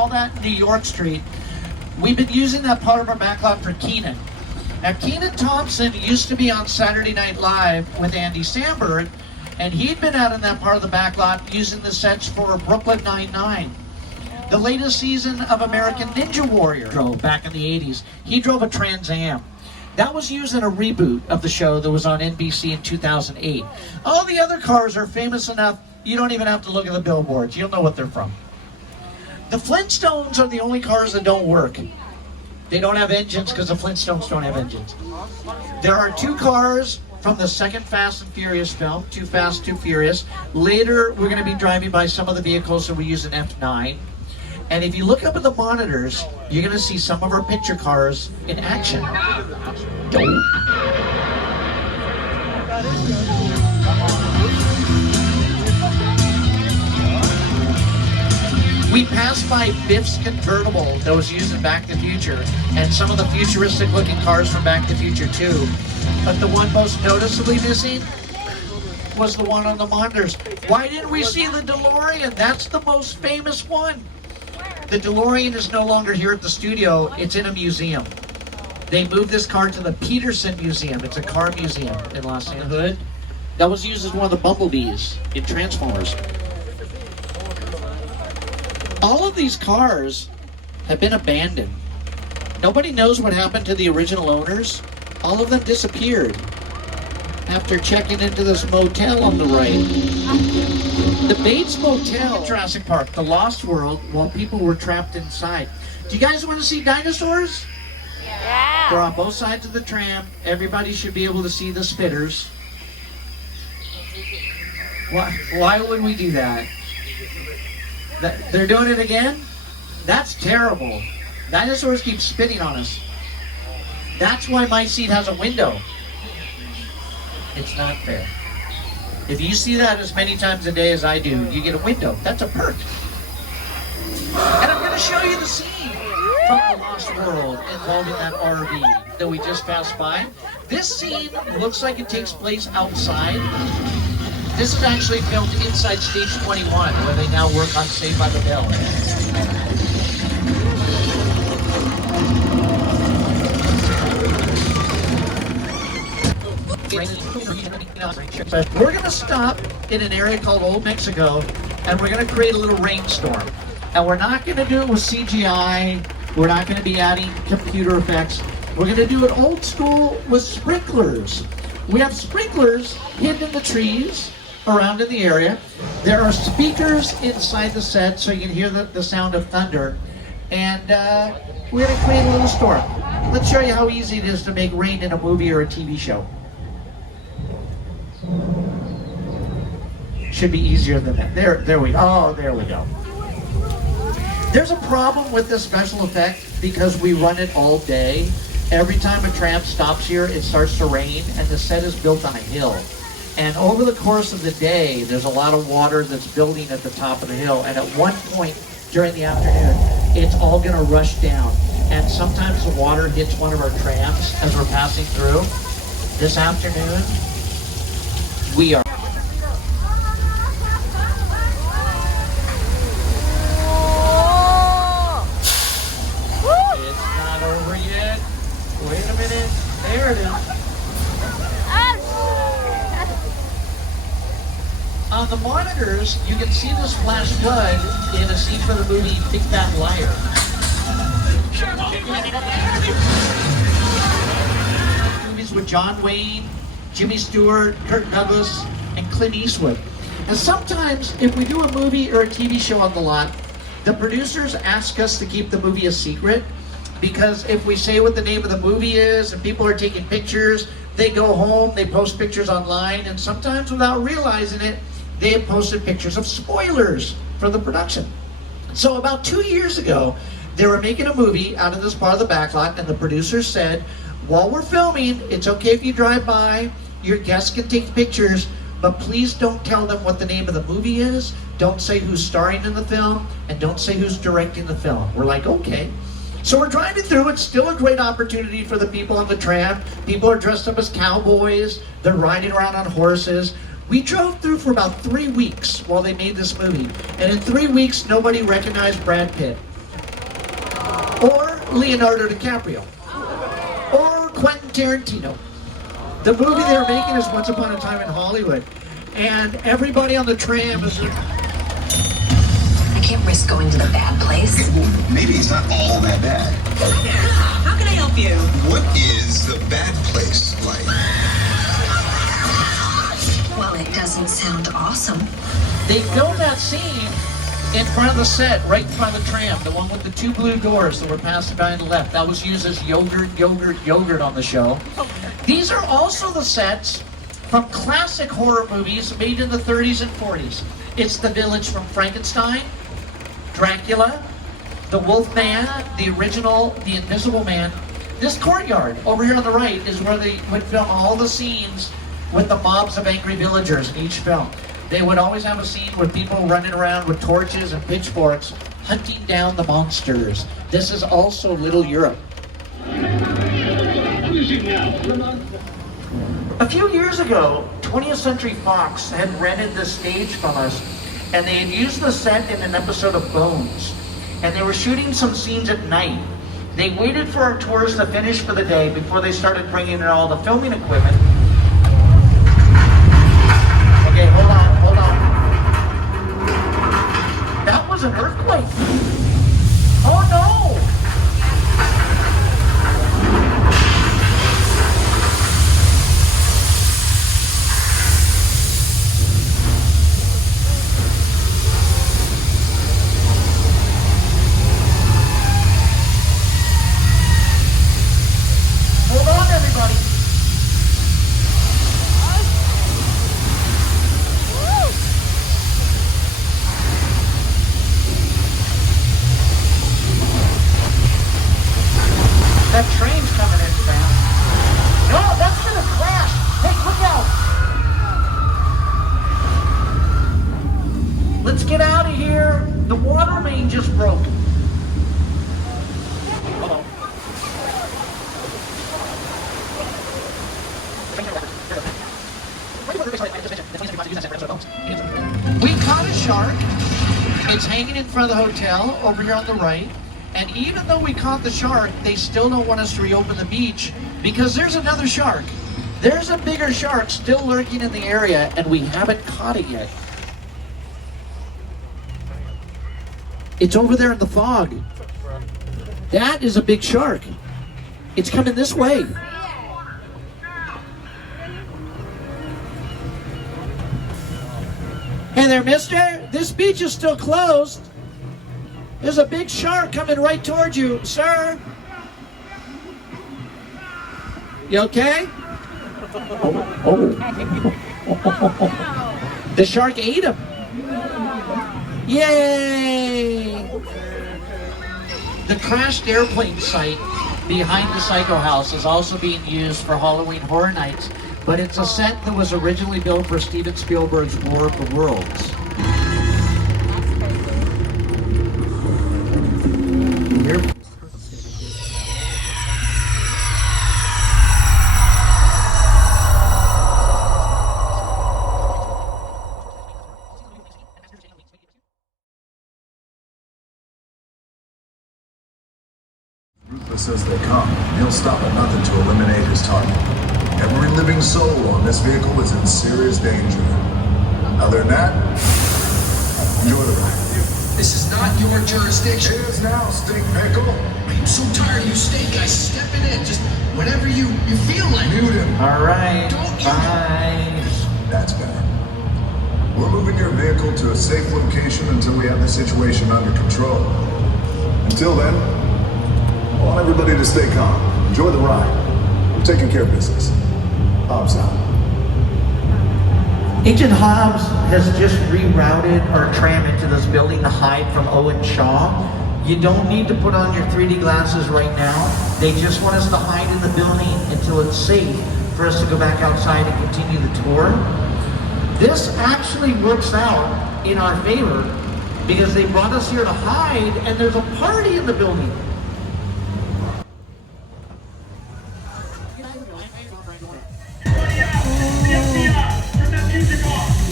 call that New York Street. We've been using that part of our backlot for Kenan. Now, Kenan Thompson used to be on Saturday Night Live with Andy Samberg, and he'd been out in that part of the backlot using the sets for Brooklyn Nine-Nine. The latest season of American Ninja Warrior drove back in the 80s. He drove a Trans Am. That was used in a reboot of the show that was on NBC in 2008. All the other cars are famous enough, you don't even have to look at the billboards. You'll know what they're from. The Flintstones are the only cars that don't work. They don't have engines because the Flintstones don't have engines. There are two cars from the second Fast and Furious film, Too Fast, Too Furious. Later, we're going to be driving by some of the vehicles that we use in F9. And if you look up at the monitors, you're going to see some of our picture cars in action. We passed by Biff's convertible that was used in Back to the Future, and some of the futuristic looking cars from Back to the Future too. But the one most noticeably missing was the one on the monitors. Why didn't we see the DeLorean? That's the most famous one. The DeLorean is no longer here at the studio, it's in a museum. They moved this car to the Peterson Museum. It's a car museum in Los Angeles. That was used as one of the bumblebees in Transformers. All of these cars have been abandoned. Nobody knows what happened to the original owners. All of them disappeared after checking into this motel on the right. The Bates Motel, Jurassic Park, the Lost World, while people were trapped inside. Do you guys want to see dinosaurs? Yeah. They're on both sides of the tram. Everybody should be able to see the spitters. Why would we do that? They're doing it again? That's terrible. Dinosaurs keep spitting on us. That's why my seat has a window. It's not fair. If you see that as many times a day as I do, you get a window. That's a perk. And I'm going to show you the scene from the Lost World involving that RV that we just passed by. This scene looks like it takes place outside. This is actually filmed inside Stage 21, where they now work on Saved by the Bell. We're going to stop in an area called Old Mexico, and we're going to create a little rainstorm. And we're not going to do it with CGI. We're not going to be adding computer effects. We're going to do it old school with sprinklers. We have sprinklers hidden in the trees around in the area. There are speakers inside the set so you can hear the sound of thunder. And we're going to create a little storm. Let's show you how easy it is to make rain in a movie or a TV show. Should be easier than that. There we go. Oh, there we go. There's a problem with this special effect because we run it all day. Every time a tram stops here, it starts to rain, and the set is built on a hill. And over the course of the day, there's a lot of water that's building at the top of the hill. And at one point during the afternoon, it's all going to rush down. And sometimes the water hits one of our trams as we're passing through. This afternoon, we are. It's not over yet. Wait a minute. There it is. On the monitors, you can see this flash flood in a scene for the movie Big Fat Liar. Movies with John Wayne, Jimmy Stewart, Kirk Douglas, and Clint Eastwood. And sometimes, if we do a movie or a TV show on the lot, the producers ask us to keep the movie a secret, because if we say what the name of the movie is and people are taking pictures, they go home, they post pictures online, and sometimes without realizing it, they have posted pictures of spoilers for the production. So about 2 years ago, they were making a movie out of this part of the backlot, and the producers said, while we're filming, it's okay if you drive by, your guests can take pictures, but please don't tell them what the name of the movie is, don't say who's starring in the film, and don't say who's directing the film. We're like, okay. So we're driving through, it's still a great opportunity for the people on the tram. People are dressed up as cowboys, they're riding around on horses. We drove through for about 3 weeks while they made this movie. And in 3 weeks, nobody recognized Brad Pitt. Leonardo DiCaprio or Quentin Tarantino. The movie they're making is Once Upon a Time in Hollywood, and everybody on the tram is... I can't risk going to the bad place. Okay, well, maybe it's not all that bad. How can I help you? What is the bad place like? Well, it doesn't sound awesome. They filmed that scene in front of the set, right in front of the tram, the one with the 2 blue doors that were passing by on the left. That was used as yogurt on the show. These are also the sets from classic horror movies made in the 30s and 40s. It's the village from Frankenstein, Dracula, the Wolfman, the original, the Invisible Man. This courtyard over here on the right is where they would film all the scenes with the mobs of angry villagers in each film. They would always have a scene with people running around with torches and pitchforks hunting down the monsters. This is also Little Europe. A few years ago, 20th Century Fox had rented this stage from us, and they had used the set in an episode of Bones. And they were shooting some scenes at night. They waited for our tours to finish for the day before they started bringing in all the filming equipment. Okay, hold on. That was an earthquake. Oh no! Hold on, everybody. That train's coming in fast. No, that's gonna crash. Hey, look out. Let's get out of here. The water main just broke. Uh-oh. We caught a shark. It's hanging in front of the hotel over here on the right. And even though we caught the shark, they still don't want us to reopen the beach because there's another shark. There's a bigger shark still lurking in the area and we haven't caught it yet. It's over there in the fog. That is a big shark. It's coming this way. Hey there, mister. This beach is still closed. There's a big shark coming right towards you, sir. You okay? Oh. The shark ate him. Yay! The crashed airplane site behind the Psycho House is also being used for Halloween Horror Nights, but it's a set that was originally built for Steven Spielberg's War of the Worlds. Ruthless as they come, he'll stop at nothing to eliminate his target. Every living soul on this vehicle is in serious danger. Other than that, enjoy the ride. This is not your jurisdiction. Cheers now, stink pickle. I'm so tired of you stink guys stepping in just whenever you feel like. Mute him. All right, Don't you- bye. That's better. We're moving your vehicle to a safe location until we have the situation under control. Until then, I want everybody to stay calm. Enjoy the ride. We're taking care of business. Hobbs out. Agent Hobbs has just rerouted our tram into this building to hide from Owen Shaw. You don't need to put on your 3D glasses right now. They just want us to hide in the building until it's safe for us to go back outside and continue the tour. This actually works out in our favor because they brought us here to hide and there's a party in the building.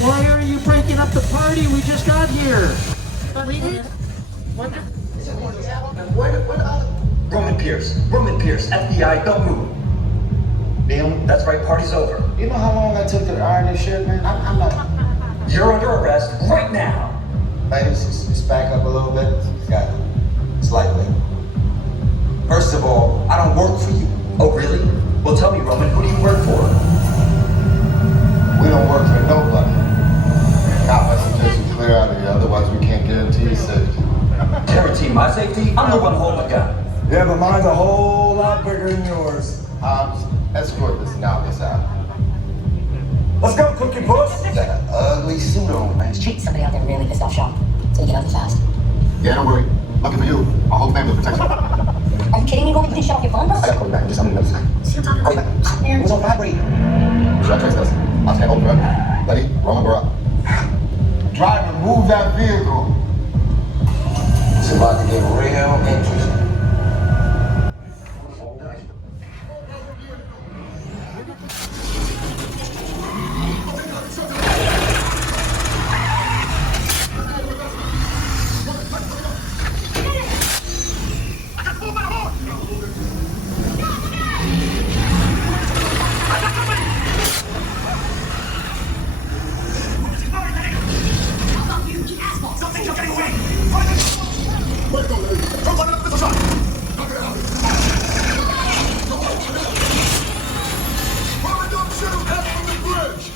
Why are you breaking up the party? We just got here. Roman Pierce, FBI, don't move. Neil, that's right, party's over. You know how long I took to iron this shirt, man? I'm not. You're under arrest right now. Ladies, just back up a little bit. Got it. Slightly. First of all, I don't work for you. Oh, really? Well, tell me, Roman, who do you work for? We don't work for nobody. Cop, I suggest you clear out of here, otherwise we can't guarantee your safety. Guarantee my safety? I'm the one holding the gun. Yeah, but mine's a whole lot bigger than yours. Escort this novice out. Let's go, Cookie Puss! Got an ugly suit on, man. Treat somebody out there really pissed off shop so you get out fast. Yeah, don't worry. Lucky for you, my whole family will protect you. Are you kidding me, Roman? You didn't shut off your phone, bro? I gotta call you back. Just I'm gonna Still talking call you about back. man. It was on vibrate. Should I text us? I'll stand over. Ready? Roman, we're up. Driver, move that vehicle. It's about to get real interesting.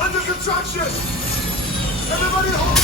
Under construction! Everybody hold